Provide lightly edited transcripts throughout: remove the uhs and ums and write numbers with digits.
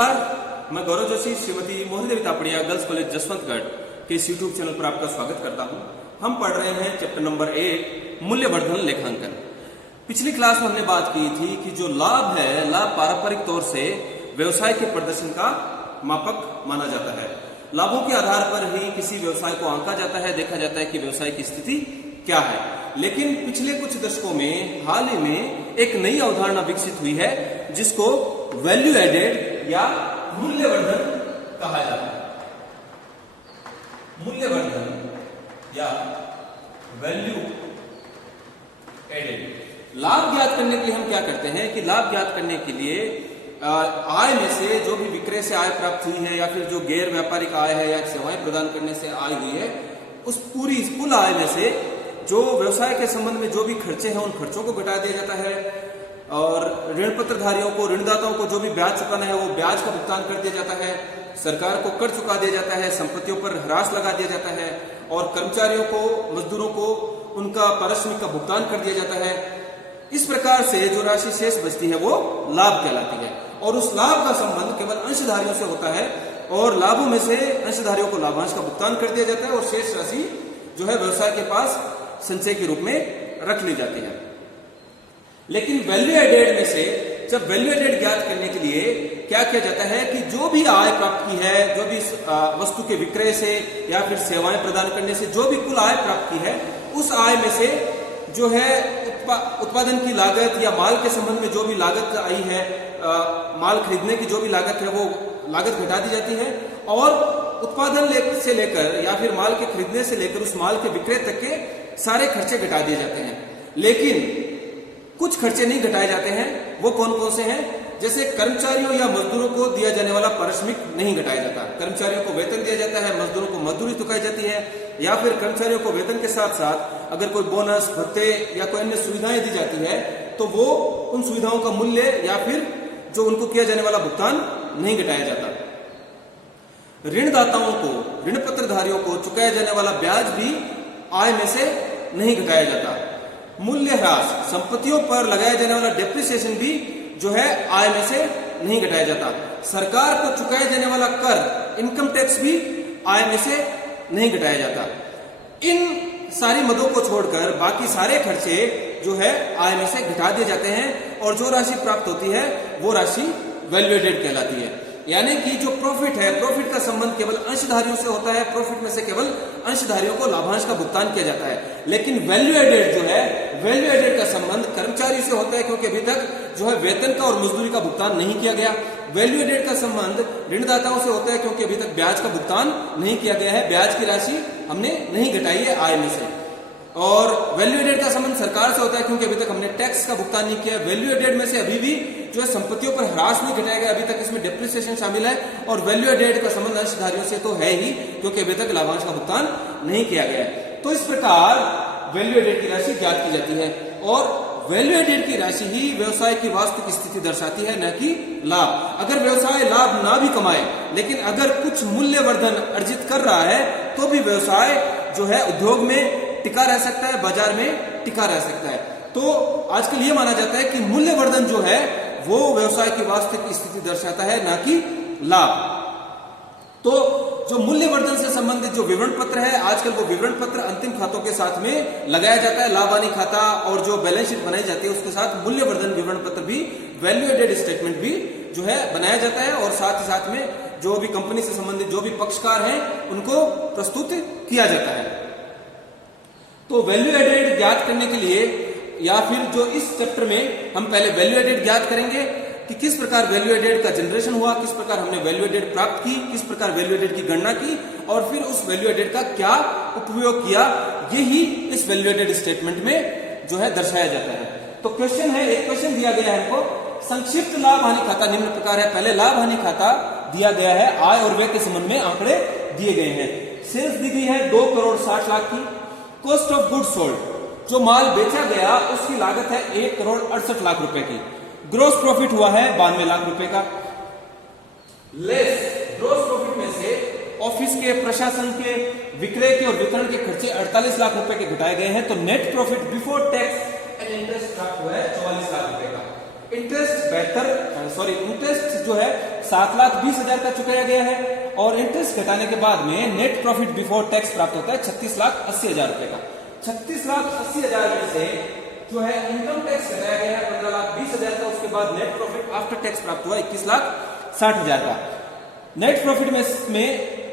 मैं गौरव जोशी श्रीमती मोहन देवी Tapadia girls college Jaswantgarh के इस यूट्यूब चैनल पर आपका स्वागत करता हूं। हम पढ़ रहे हैं चैप्टर नंबर 8 मूल्यवर्धन लेखांकन। पिछली क्लास में हमने बात की थी कि जो लाभ है, लाभ पारंपरिक तौर से व्यवसाय के प्रदर्शन का मापक माना जाता है। लाभों के आधार पर ही किसी व्यवसाय को आंका जाता है, देखा जाता है कि व्यवसाय की स्थिति क्या है। लेकिन पिछले कुछ दशकों में हाल ही में एक नई अवधारणा विकसित हुई है जिसको वैल्यू एडेड या मूल्यवर्धन कहा जाता है। मूल्यवर्धन या वैल्यू एडेड। लाभ ज्ञात करने के लिए हम क्या करते हैं कि लाभ ज्ञात करने के लिए आय में से जो भी विक्रय से आय प्राप्त हुई है या फिर जो गैर व्यापारिक आय है या सेवाएं प्रदान करने से आय हुई है, उस पूरी कुल आय में से जो व्यवसाय के संबंध में जो भी खर्चे हैं उन खर्चों को घटा दिया जाता है और ऋण पत्रधारियों को, ऋणदाताओं को जो भी ब्याज चुकाना है वो ब्याज का भुगतान कर दिया जाता है, सरकार को कर चुका दिया जाता है, संपत्तियों पर ह्रास लगा दिया जाता है और कर्मचारियों को, मजदूरों को उनका पारिश्रमिक का भुगतान कर दिया जाता है। इस प्रकार से जो राशि शेष बचती है वो लाभ कहलाती है और उस लाभ का संबंध केवल अंशधारियों से होता है और लाभों में से अंशधारियों को लाभांश का भुगतान कर दिया जाता है और शेष राशि जो है व्यवसाय के पास संचय के रूप में रख ली जाती है। लेकिन वैल्यू एडेड में से जब वैल्यू एडेड ज्ञात करने के लिए क्या किया जाता है कि जो भी आय प्राप्त की है, जो भी वस्तु के विक्रय से या फिर सेवाएं प्रदान करने से जो भी कुल आय प्राप्त की है, उस आय में से जो है उत्पादन की लागत या माल के संबंध में जो भी लागत आई है, माल खरीदने की जो भी लागत है वो लागत घटा दी जाती है और उत्पादन से लेकर या फिर माल के खरीदने से लेकर उस माल के विक्रय तक के सारे खर्चे घटा दिए जाते हैं। लेकिन कुछ खर्चे नहीं घटाए जाते हैं। वो कौन कौन से हैं? जैसे कर्मचारियों या मजदूरों को दिया जाने वाला पारिश्रमिक नहीं घटाया जाता। कर्मचारियों को वेतन दिया जाता है, मजदूरों को मजदूरी चुकाई जाती है या फिर कर्मचारियों को वेतन के साथ साथ अगर कोई बोनस, भत्ते या कोई अन्य सुविधाएं दी जाती है तो वो उन सुविधाओं का मूल्य या फिर जो उनको किया जाने वाला भुगतान नहीं घटाया जाता। ऋणदाताओं को, ऋण पत्रधारियों को चुकाया जाने वाला ब्याज भी आय में से नहीं घटाया जाता। मूल्य ह्रास, संपत्तियों पर लगाया जाने वाला डेप्रिसिएशन भी जो है आय में से नहीं घटाया जाता। सरकार को चुकाया जाने वाला कर, इनकम टैक्स भी आय में से नहीं घटाया जाता। इन सारी मदों को छोड़कर बाकी सारे खर्चे जो है आय में से घटा दिए जाते हैं और जो राशि प्राप्त होती है वो राशि वैल्यू एडेड कहलाती है। यानी कि जो प्रॉफिट है, प्रॉफिट का संबंध केवल अंशधारियों से होता है, प्रॉफिट में से केवल अंशधारियों को लाभांश का भुगतान किया जाता है। लेकिन वैल्यू एडेड जो है, वैल्यू एडेड का संबंध कर्मचारी से होता है क्योंकि अभी तक जो है वेतन का और मजदूरी का भुगतान नहीं किया गया। वैल्यू एडेड का संबंध ऋणदाताओं से होता है क्योंकि अभी तक ब्याज का भुगतान नहीं किया गया है, ब्याज की राशि हमने नहीं घटाई है आय में से। और वैल्यू एडेड का संबंध सरकार से होता है क्योंकि अभी तक हमने टैक्स का भुगतान नहीं किया। वैल्यू एडेड में से अभी भी जो है संपत्तियों पर ह्रास नहीं घटाया गया, अभी तक इसमें डेप्रिसिएशन शामिल है और वैल्यू एडेड का संबंध अंशधारियों से तो है ही क्योंकि अभी तक लाभांश का भुगतान नहीं किया गया है। तो इस प्रकार वैल्यू एडेड की राशि ज्ञात की जाती है और वैल्यू एडेड की राशि ही व्यवसाय की वास्तविक स्थिति दर्शाती है, न कि लाभ। अगर व्यवसाय लाभ ना भी कमाए लेकिन अगर कुछ मूल्यवर्धन अर्जित कर रहा है तो भी व्यवसाय जो है उद्योग में टिका रह सकता है, बाजार में टिका रह सकता है। तो आजकल ये माना जाता है कि मूल्यवर्धन जो है वो व्यवसाय की वास्तविक स्थिति दर्शाता है, ना कि लाभ। तो जो मूल्यवर्धन से संबंधित जो विवरण पत्र है, आजकल वो विवरण पत्र अंतिम खातों के साथ में लगाया जाता है। लाभ हानि खाता और जो बैलेंस शीट बनाई जाती है उसके साथ मूल्यवर्धन विवरण पत्र भी, वैल्यू एडेड स्टेटमेंट भी जो है बनाया जाता है और साथ ही साथ में जो भी कंपनी से संबंधित जो भी पक्षकार हैं उनको प्रस्तुत किया जाता है। तो वैल्यू एडेड ज्ञात करने के लिए या फिर जो इस चैप्टर में हम पहले वैल्यू एडेड ज्ञात करेंगे कि किस प्रकार वैल्यू एडेड का जनरेशन हुआ, किस प्रकार हमने वैल्यू एडेड प्राप्त की, किस प्रकार वैल्यू एडेड की गणना की और फिर उस वैल्यू एडेड का क्या उपयोग किया, यही इस वैल्यू एडेड स्टेटमेंट में जो है दर्शाया जाता है। तो क्वेश्चन है, एक क्वेश्चन दिया गया है हमको, संक्षिप्त लाभ हानि खाता निम्न प्रकार है। पहले लाभ हानि खाता दिया गया है, आय और व्यय के संबंध में आंकड़े दिए गए हैं। सेल्स दी गई है 2 करोड़ 60 लाख की। कॉस्ट ऑफ गुड्स सोल्ड, जो माल बेचा गया उसकी लागत है 1 करोड़ 68 लाख रुपए की। ग्रोस प्रॉफिट हुआ है 92 लाख रुपए का। लेस ग्रोस प्रॉफिट में से ऑफिस के, प्रशासन के, विक्रय के और वितरण के खर्चे 48 लाख रुपए के घटाए गए हैं। तो net profit before tax and interest प्राप्त हुआ है 44 लाख रुपए का। इंटरेस्ट जो है 7,20,000 का चुकाया गया है और इंटरेस्ट घटाने के बाद में नेट प्रॉफिट बिफोर टैक्स प्राप्त होता है 36,80,000 रुपए का। 36,80,000 में से जो है इनकम टैक्स घटाया गया है 15,20,000 का, उसके बाद नेट प्रॉफिट आफ्टर टैक्स प्राप्त हुआ 21,60,000 का। नेट प्रॉफिट में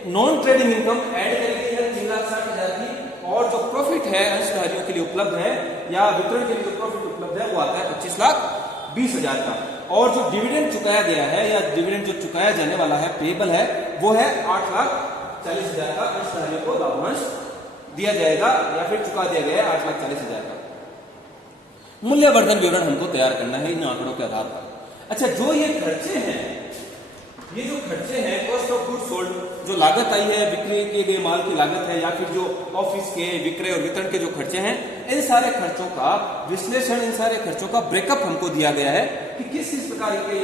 नॉन ट्रेडिंग इनकम ऐड करी गई है 3,60,000 की, और जो प्रॉफिट है अंशधारियों के लिए उपलब्ध है या वितरण के लिए जो प्रॉफिट उपलब्ध है वो आता है 25,20,000 का। और जो डिविडेंड चुकाया गया है या डिविडेंड जो चुकाया जाने वाला है पेबल है वो है 8,40,000 का। अंशधारियों को लाभांश दिया जाएगा या फिर चुका दिया गया है 8,40,000 का। मूल्यवर्धन विवरण हमको तैयार करना है इन आंकड़ों के आधार पर। अच्छा, जो ये खर्चे हैं, ये जो खर्चे हैं कॉस्ट ऑफ गुड्स सोल्ड, जो लागत आई है बिक्री किए गए माल की लागत है या फिर जो ऑफिस के विक्रय और वितरण के जो खर्चे हैं, इन सारे खर्चों का विश्लेषण, इन सारे खर्चों का ब्रेकअप हमको दिया गया है कि किस किस प्रकार के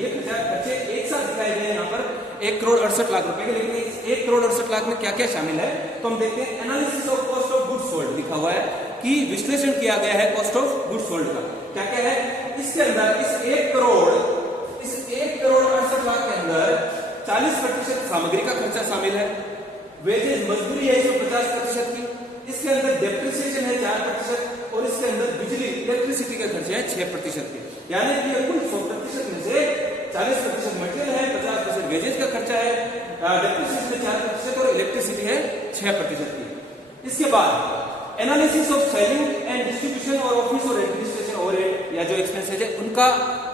ये खर्चे एक साथ दिखाए गए हैं यहाँ पर 1,68,00,000 रुपए के। लेकिन इस 1,68,00,000 में क्या क्या शामिल है तो हम देखते हैं। Analysis of cost of goods sold लिखा हुआ है कि विश्लेषण किया गया है कॉस्ट ऑफ गुड्स सोल्ड का। क्या क्या है इसके अंदर? इस 1,68,00,000 के अंदर 40% सामग्री का खर्चा शामिल है, वेजेज मजदूरी है 150% की, इसके अंदर डेप्रिसिएशन है 4% और इसके अंदर बिजली इलेक्ट्रिसिटी के खर्चे हैं 6% के। यानी कि कुल 100% में से 40% मटेरियल है, 50% वेजेज का खर्चा है, डेप्रिसिएशन है 4% और इलेक्ट्रिसिटी है 6% की। इसके बाद analysis of selling and distribution और ऑफिस और एडमिनिस्ट्रेशन ओवरहेड या जो एक्सपेंसेस है उनका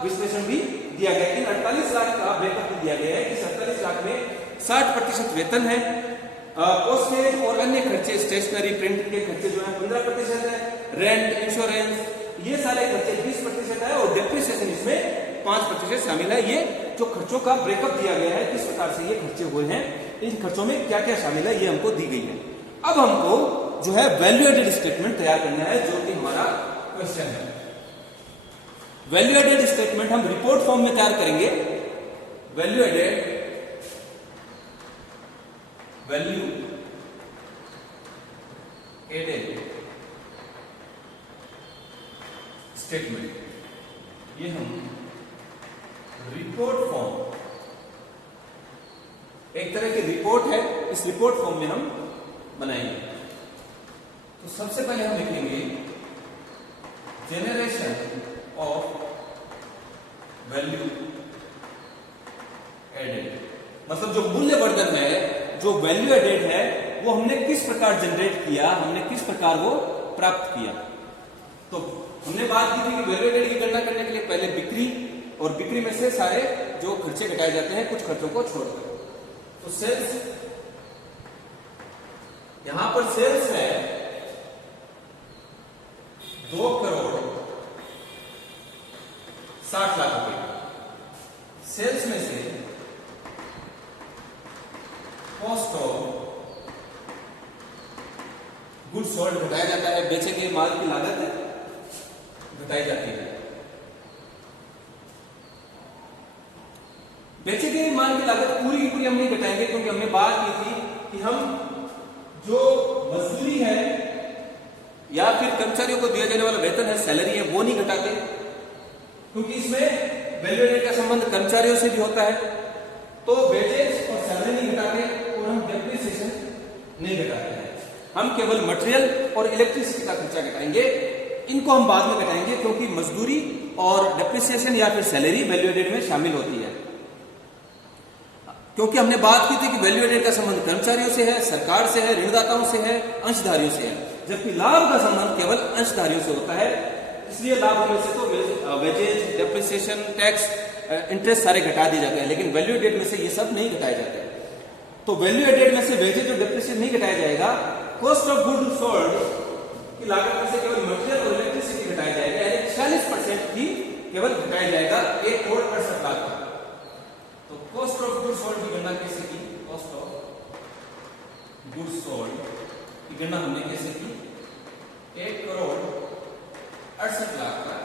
विश्लेषण भी दिया गया। इन 48 लाख का ब्रेकअप दिया गया है कि 47 लाख में 60% वेतन है, पोस्टेज और अन्य खर्चे, स्टेशनरी प्रिंटिंग के खर्चे जो है 15% है, रेंट, इंश्योरेंस, ये सारे खर्चे 20% है और डेप्रिसिएशन इसमें 5% शामिल है। ये जो खर्चों का ब्रेकअप दिया गया है, किस प्रकार से ये खर्चे हुए हैं, इन खर्चों में क्या क्या शामिल है, ये हमको दी गई है। अब हमको जो है वैल्यू एडेड स्टेटमेंट तैयार करना है, जो कि हमारा क्वेश्चन है। वैल्यू एडेड स्टेटमेंट हम रिपोर्ट फॉर्म में तैयार करेंगे। वैल्यू एडेड स्टेटमेंट, ये हम रिपोर्ट फॉर्म, एक तरह की रिपोर्ट है, इस रिपोर्ट फॉर्म में हम बनाएंगे। तो सबसे पहले हम लिखेंगे जेनरेशन ऑफ वैल्यू एडेड, मतलब जो मूल्यवर्धन है, जो वैल्यू एडेड है, वो हमने किस प्रकार जनरेट किया, हमने किस प्रकार वो प्राप्त किया। तो हमने बात की थी कि वैल्यू एडेड की गणना करने के लिए पहले बिक्री, और बिक्री में से सारे जो खर्चे घटाए जाते हैं कुछ खर्चों को छोड़कर। तो सेल्स, यहां पर सेल्स है 2,60,00,000 रुपए। सेल्स में से कॉस्ट ऑफ गुड्स सोल्ड घटाया जाता है, बेचे गए माल की लागत घटाई जाती है। बेचे गए माल की लागत पूरी की पूरी हम नहीं घटाएंगे, क्योंकि हमने बात की थी कि हम जो मजदूरी है या फिर कर्मचारियों को दिया जाने वाला वेतन है, सैलरी है, वो नहीं घटाते, क्योंकि इसमें वैल्यू एडेड का संबंध कर्मचारियों से भी होता है। तो वेजेस और सैलरी नहीं घटाते और हम डेप्रिसिएशन नहीं घटाते हैं। हम केवल मटेरियल और इलेक्ट्रिसिटी का खर्चा घटाएंगे, इनको हम बाद में घटाएंगे, क्योंकि मजदूरी और डेप्रिसिएशन या फिर सैलरी वैल्यू एडेड में शामिल होती है। क्योंकि हमने बात की थी कि वैल्यू एडेड का संबंध कर्मचारियों से है, सरकार से है, ऋणदाताओं से है, अंशधारियों से है, जबकि लाभ का संबंध केवल अंशधारियों से होता है। इसलिए लाभ में से तो वेजेज, डेप्रिसिएशन, टैक्स, इंटरेस्ट सारे घटा दिए जाते हैं, लेकिन वैल्यू एडेड में से ये सब नहीं घटाए जाते। तो वैल्यू एडेड में से वेजेज और डेप्रिसिएशन नहीं घटाया जाएगा। कॉस्ट ऑफ गुड्स सोल्ड की लागत में से केवल मटेरियल और इलेक्ट्रिसिटी घटाया जाएगा, यानी 40% की केवल घटाया जाएगा 1,68,00,000 का। तो कॉस्ट ऑफ गुड्स सोल्ड की गणना कैसे की? कॉस्ट ऑफ गुड्स सोल्ड की गणना हमने कैसे की? 1,68,00,000 का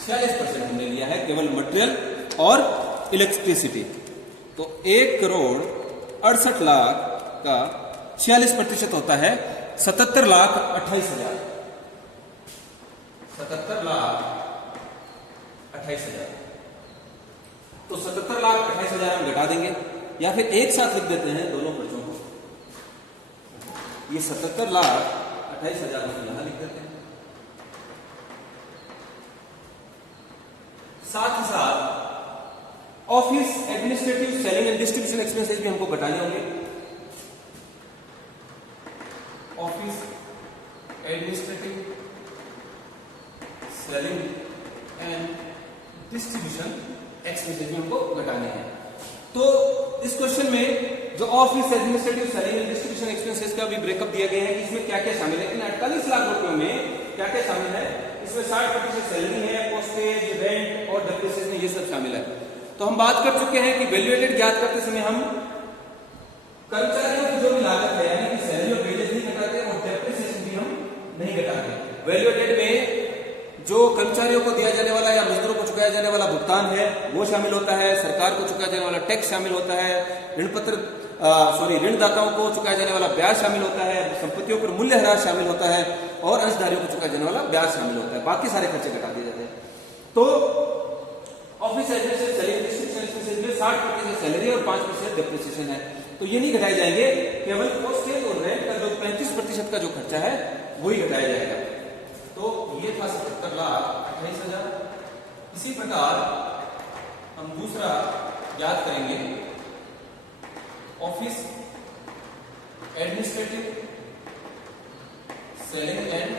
46% हमने लिया है केवल मटेरियल और इलेक्ट्रिसिटी। तो 1,68,00,000 का 46% होता है 77,28,000। 77,28,000। तो 77,28,000 हम घटा देंगे, या फिर एक साथ लिख देते हैं दोनों खर्चों को। ये 77,28,000 हम यहां लिख देते हैं। साथ ही साथ office administrative selling and distribution expenses भी हमको घटाने होंगे। Office administrative selling and distribution expenses भी हमको घटाने हैं। तो इस क्वेश्चन में जो office administrative selling and distribution expenses का भी ब्रेकअप दिया गया है कि इसमें क्या क्या शामिल है। इन 48 लाख रुपयों में क्या क्या शामिल है, इसमें 60% सैलरी है, पोस्टेज, रेंट और डेप्रिसिएशन, ये सब शामिल है। तो हम बात कर चुके हैं कि वैल्यू एडेड ज्ञात करते समय हम कर्मचारियों की जो भी लागत है यानी कि सैलरी और वेजेस नहीं घटाते और डेप्रिसिएशन भी हम नहीं घटाते। वैल्यू एडेड में जो कर्मचारियों को दिया जाने वाला या मजदूरों को चुकाया जाने वाला भुगतान है वो शामिल होता है, सरकार को चुकाया जाने वाला टैक्स शामिल होता है, ऋणदाताओं को चुकाया जाने वाला ब्याज शामिल होता है, संपत्तियों पर मूल्यह्रास शामिल होता है और अंशधारियों को चुकाया जाने वाला ब्याज शामिल होता है। बाकी सारे खर्चे घटा दिए जाते हैं। तो office administrative selling distribution expenses में 60% सैलरी और 5% डेप्रिसिएशन है, तो ये नहीं घटाए जाएंगे, केवल पोस्टेज और रेंट का जो 35% का जो खर्चा है वही घटाया जाएगा। तो ये था 77,28,000। इसी प्रकार हम दूसरा याद करेंगे, office administrative selling and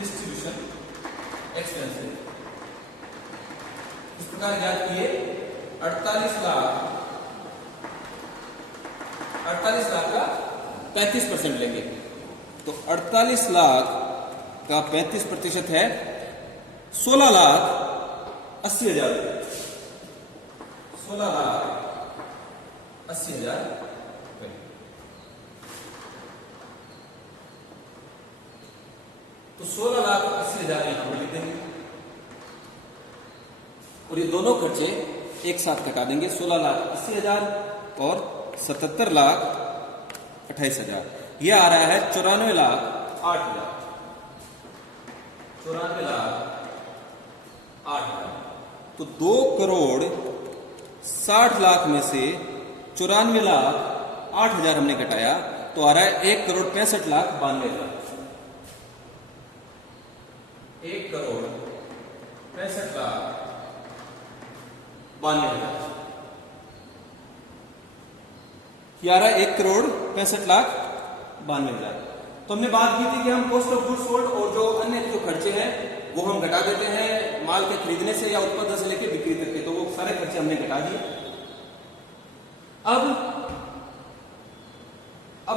distribution expenses. इस प्रकार याद किए 48 लाख का 35% लेंगे, तो 48 लाख का 35% है 16,80,000 रुपये। 16,80,000 रुपये। तो 16,80,000 यहां पर लिख देंगे और ये दोनों खर्चे एक साथ घटा देंगे, 16,80,000 और 77,28,000। ये आ रहा है 94,08,000। 94,08,000। तो 2,60,00,000 में से 94,08,000 हमने घटाया तो आ रहा है 1,65,92,000। 1,65,92,000 ये आ रहा है 1,65,92,000। तो हमने बात की थी कि हम कॉस्ट ऑफ गुड्स सोल्ड और जो अन्य जो खर्चे हैं वो हम घटा देते हैं माल के खरीदने से या उत्पादन से लेकर बिक्री तक के, तो वो सारे खर्चे हमने घटा दिए। अब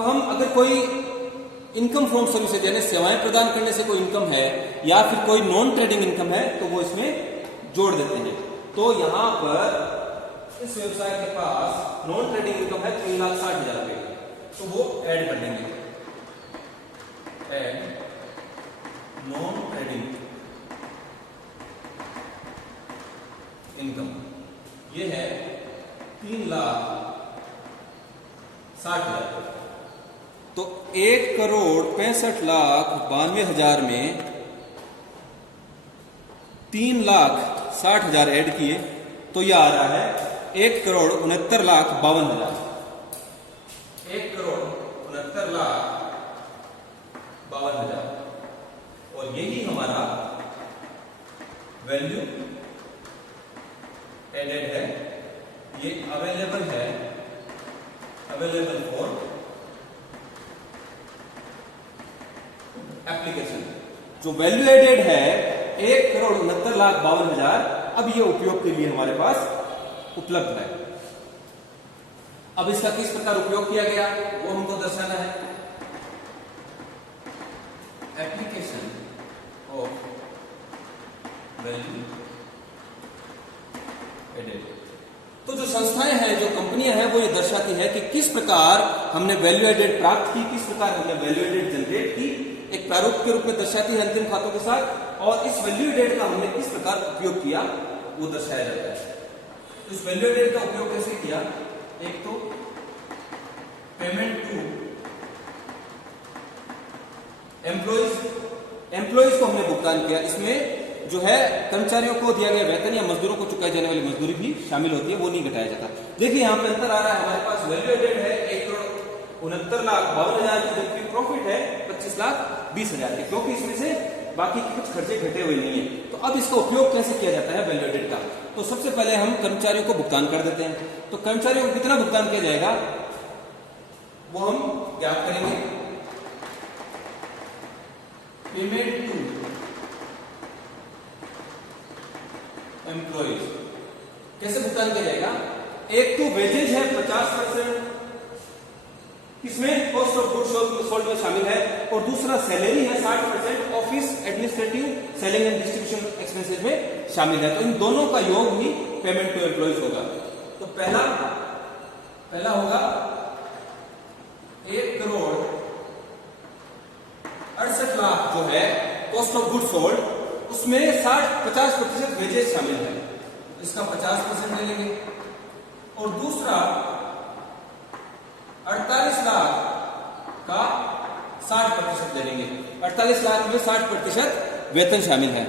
हम अगर कोई इनकम फ्रॉम सर्विसेज यानी सेवाएं प्रदान करने से कोई इनकम है या फिर कोई नॉन ट्रेडिंग इनकम है तो वो इसमें जोड़ देते हैं। तो यहां पर इस व्यवसाय के पास नॉन ट्रेडिंग इनकम है 3,60,000 रुपए, तो वो ऐड कर देंगे। एड नॉन ट्रेडिंग इनकम ये है 3,60,000। तो 1,65,92,000 में 3,60,000 ऐड किए तो यह आ रहा है 1,69,52,000। 1,69,52,000 और यही हमारा वैल्यू एडेड है। ये अवेलेबल फॉर एप्लीकेशन। जो वैल्यू एडेड है 1,69,52,000 अब ये उपयोग के लिए हमारे पास उपलब्ध है। अब इसका किस प्रकार उपयोग किया गया वो हमको दर्शाना है। Application of value added. तो जो संस्थाएं हैं जो कंपनियां हैं वो ये दर्शाती है कि किस प्रकार हमने वैल्यू एडेड प्राप्त की, किस प्रकार हमने वैल्यू एडेड जनरेट की, एक प्रारूप के रूप में दर्शाती है अंतिम खातों के साथ, और इस वैल्यू एडेड का हमने किस प्रकार उपयोग किया वो दर्शाया जाता है। तो इस वैल्यू एडेड का उपयोग कैसे किया, एक तो पेमेंट टू एम्प्लॉइज को हमने भुगतान किया। इसमें जो है कर्मचारियों को दिया गया वेतन या मजदूरों को चुकाई जाने वाली मजदूरी भी शामिल होती है, वो नहीं घटाया जाता। देखिए यहाँ पे अंतर आ रहा है, हमारे पास वैल्यू एडेड है 1,69,52,000 की, जबकि प्रॉफिट है 25,20,000 की, क्योंकि इसमें से बाकी के कुछ खर्चे घटे हुए नहीं है। तो अब इसका उपयोग कैसे किया जाता है वैल्यू एडेड का? तो सबसे पहले हम कर्मचारियों को भुगतान कर देते हैं। तो कर्मचारियों को कितना भुगतान किया जाएगा वो हम ज्ञात करेंगे। पेमेंट टू एम्प्लॉइज कैसे भुगतान किया जाएगा? एक तो वेजेज है 50%, इसमें कॉस्ट ऑफ गुड्स सोल्ड में शामिल है, और दूसरा सैलरी है 60% office administrative selling and distribution expenses में शामिल है। तो इन दोनों का योग ही पेमेंट टू एम्प्लॉइज होगा। तो पहला होगा 1,68,00,000 जो है कॉस्ट ऑफ गुड्स सोल्ड, उसमें 50% वेजेस शामिल है, तो इसका 50% ले लेंगे। और दूसरा 48 लाख का 60% ले लेंगे। 48 लाख में 60% वेतन शामिल है,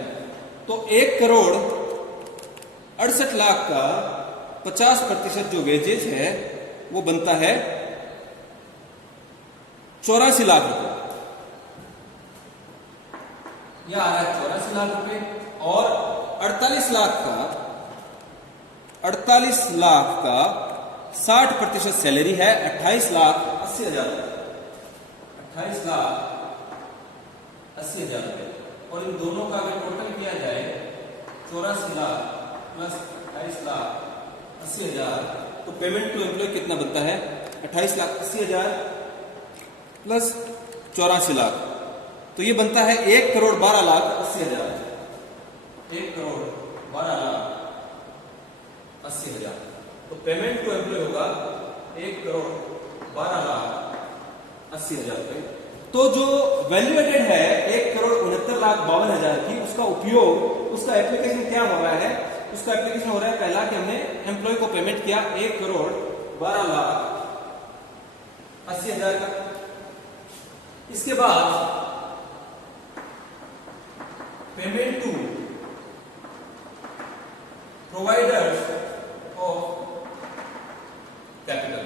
तो 1,68,00,000 का 50% जो वेजेस है वो बनता है 84 लाख रुपए। यह आ रहा है 84 लाख रुपए। और 48 लाख का 60% सैलरी है 28,80,000 रुपए। 28,80,000 रुपए। और इन दोनों का अगर टोटल किया जाए 84 लाख प्लस 28,80,000, तो पेमेंट टू एम्प्लॉय कितना बनता है? 28,80,000 प्लस 84 लाख, तो ये बनता है 1,12,80,000। 1,12,80,000। तो पेमेंट टू एम्प्लॉय होगा 1,12,80,000 रुपए। तो जो वैल्यू एडेड है 1,69,52,000 की, उसका उपयोग, उसका एप्लीकेशन क्या हो रहा है? उसका एप्लीकेशन हो रहा है पहला कि हमने एम्प्लॉय को पेमेंट किया 1,12,80,000 का। इसके बाद payment to providers of capital,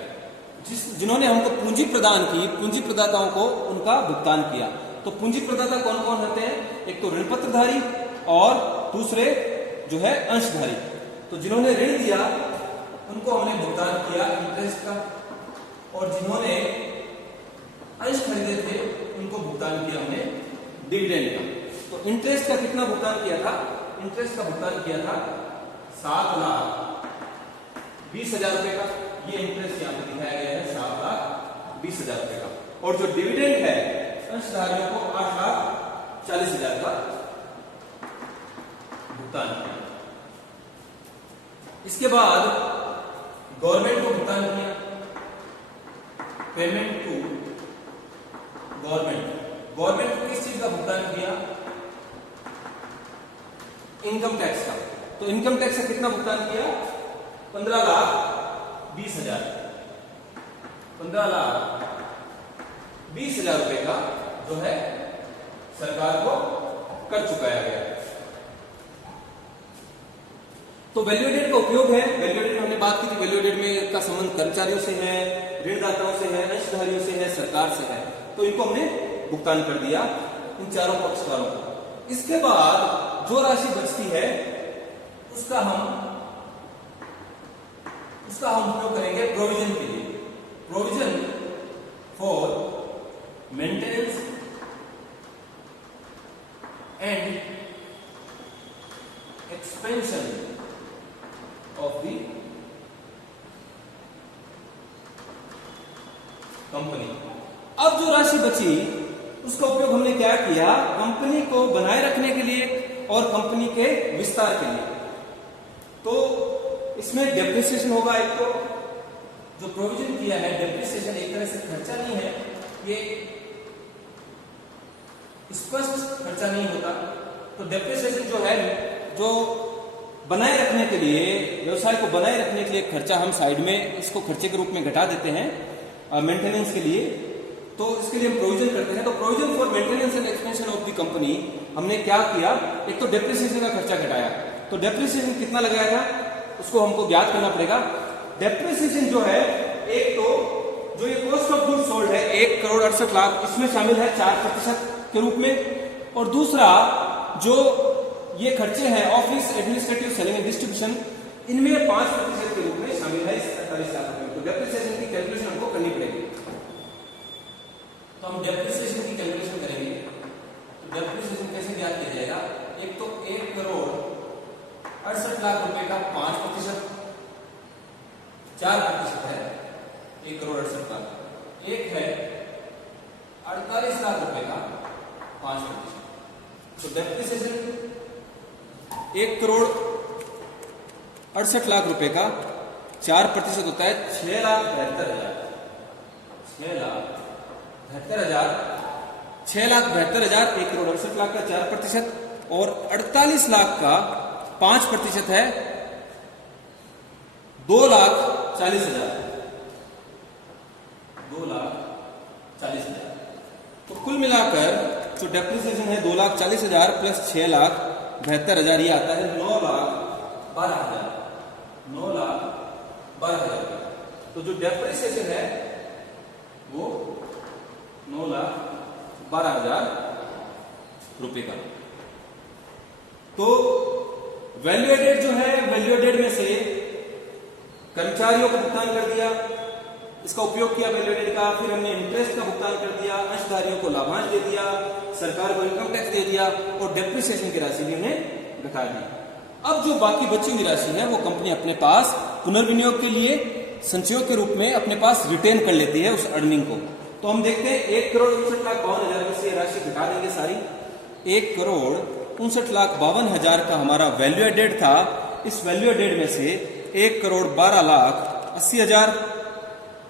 जिन्होंने हमको पूंजी प्रदान की, पूंजी प्रदाताओं को उनका भुगतान किया। तो पूंजी प्रदाता कौन कौन होते हैं? एक तो ऋण पत्रधारी और दूसरे जो है अंशधारी। तो जिन्होंने ऋण दिया उनको हमने भुगतान किया इंटरेस्ट का, और जिन्होंने अंश खरीदे थे उनको भुगतान किया हमने डिविडेंड का। तो इंटरेस्ट का कितना भुगतान किया था? इंटरेस्ट का भुगतान किया था 7,20,000 रुपए का। ये इंटरेस्ट यहां पे दिखाया गया है 7,20,000 रुपए का। और जो डिविडेंड है अंशधारियों को 8,40,000 का भुगतान किया। इसके बाद गवर्नमेंट को भुगतान किया, पेमेंट टू गवर्नमेंट। गवर्नमेंट को किस चीज का भुगतान किया? इनकम टैक्स का। तो इनकम टैक्स का कितना भुगतान किया? 15,20,000। 15,20,000 रुपए का जो है सरकार को कर चुकाया गया। तो वैल्यू एडेड का उपयोग है, वैल्यू एडेड हमने बात की थी, वैल्यू एडेड में का संबंध कर्मचारियों से है, ऋणदाताओं से है, अंशधारियों से है, सरकार से है। तो इनको हमने भुगतान कर दिया इन चारों पक्षकारों को। इसके बाद जो राशि बचती है उसका हम उपयोग करेंगे प्रोविजन के लिए। Provision for maintenance and expansion of the company. अब जो राशि बची उसका उपयोग हमने क्या किया? कंपनी को बनाए रखने के लिए और कंपनी के विस्तार के लिए। तो इसमें डेप्रिसिएशन होगा। एक तो जो प्रोविजन किया है, डेप्रिसिएशन एक तरह से खर्चा नहीं है, ये स्पष्ट खर्चा नहीं होता। तो डेप्रिसिएशन जो है, जो बनाए रखने के लिए, व्यवसाय को बनाए रखने के लिए खर्चा हम साइड में इसको खर्चे के रूप में घटा देते हैं मेंटेनेंस के लिए। तो इसके लिए हम प्रोविजन करते हैं। तो provision for maintenance and expansion of the company हमने क्या किया, एक तो डेप्रिसिएशन का खर्चा घटाया। तो डेप्रिसिएशन कितना लगाया था उसको हमको ज्ञात करना पड़ेगा। डेप्रिसिएशन जो है, एक तो जो ये कॉस्ट ऑफ गुड्स सोल्ड है 1,68,00,000, इसमें शामिल है 4% के रूप में। और दूसरा जो ये खर्चे हैं office, administrative, selling and distribution, इनमें 5% के रूप में शामिल है इस 48 लाख रुपए। तो डेप्रिसिएशन की कैलकुलेशन हमको करनी पड़ेगी। तो हम डेप्रिसिएशन की कैलकुलेशन करेंगे। तो डेप्रिसिएशन कैसे ज्ञात किया जाएगा, एक तो 1,68,00,000 रुपए का 5%, 4% है 1,68,00,000, एक है 48 लाख रुपए का 5%। तो डेप्रिसिएशन 1,68,00,000 रुपए का 4% होता है 6,72,000। 6,72,000 1,68,00,000 का 4%, और 48 लाख का 5% है 2,40,000। 2,40,000। तो कुल मिलाकर जो डेप्रिसिएशन है 2,40,000 प्लस 6,72,000, ये आता है 9,12,000। 9,12,000। तो जो डेप्रिसिएशन है वो 9,12,000 रुपए का। तो वैल्यू एडेड जो है, वैल्यू एडेड में से कर्मचारियों को भुगतान कर दिया, इसका उपयोग किया वैल्यू एडेड का, फिर हमने इंटरेस्ट का भुगतान कर दिया, अंशधारियों को लाभांश दे दिया, सरकार को इनकम टैक्स दे दिया, और डेप्रिसिएशन की राशि भी उन्हें घटा दी। अब जो बाकी बची हुई राशि है वो कंपनी अपने पास पुनर्विनियोग के लिए संचयों के रूप में अपने पास रिटेन कर लेती है उस अर्निंग को। तो हम देखते हैं 1,59,52,000 में से राशि घटा देंगे सारी। 1,59,52,000 का हमारा वैल्यू एडेड था। इस वैल्यू एडेड में से 1,12,80,000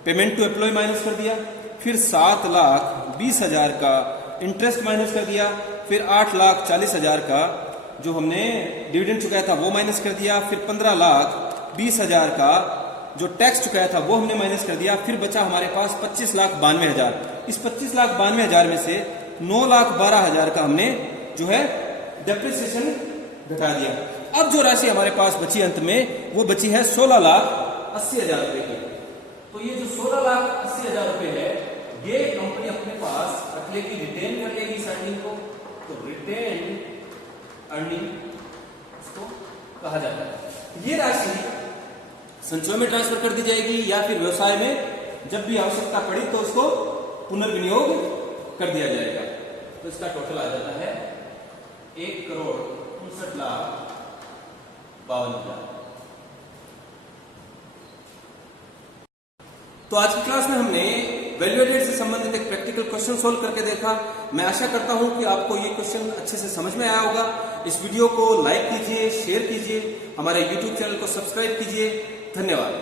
पेमेंट टू एम्प्लॉय माइनस कर दिया, फिर 7,20,000 का इंटरेस्ट माइनस कर दिया, फिर 8,40,000 का जो हमने डिविडेंड चुकाया था वो माइनस कर दिया, फिर 15,20,000 का जो टैक्स चुकाया था वो हमने माइनस कर दिया, फिर बचा हमारे पास 25,92,000। इस 25,92,000 में से 9,12,000 का हमने जो है डेप्रिसिएशन घटा दिया। अब जो राशि हमारे पास बची अंत में वो बची है 16,80,000 रुपए की। तो ये जो 16,80,000 रुपए है ये कंपनी अपने पास रख लेगी, रिटेन कर लेगी इस अर्निंग को। तो रिटेन अर्निंग इसको कहा जाता है। ये राशि संचयों में ट्रांसफर कर दी जाएगी या फिर व्यवसाय में जब भी आवश्यकता पड़ी तो उसको पुनर्विनियोग कर दिया जाएगा। तो इसका टोटल आ जाता है 1,59,52,000। तो आज की क्लास में हमने वैल्यू एडेड से संबंधित एक प्रैक्टिकल क्वेश्चन सोल्व करके देखा। मैं आशा करता हूं कि आपको ये क्वेश्चन अच्छे से समझ में आया होगा। इस वीडियो को लाइक कीजिए, शेयर कीजिए, हमारे YouTube चैनल को सब्सक्राइब कीजिए। धन्यवाद।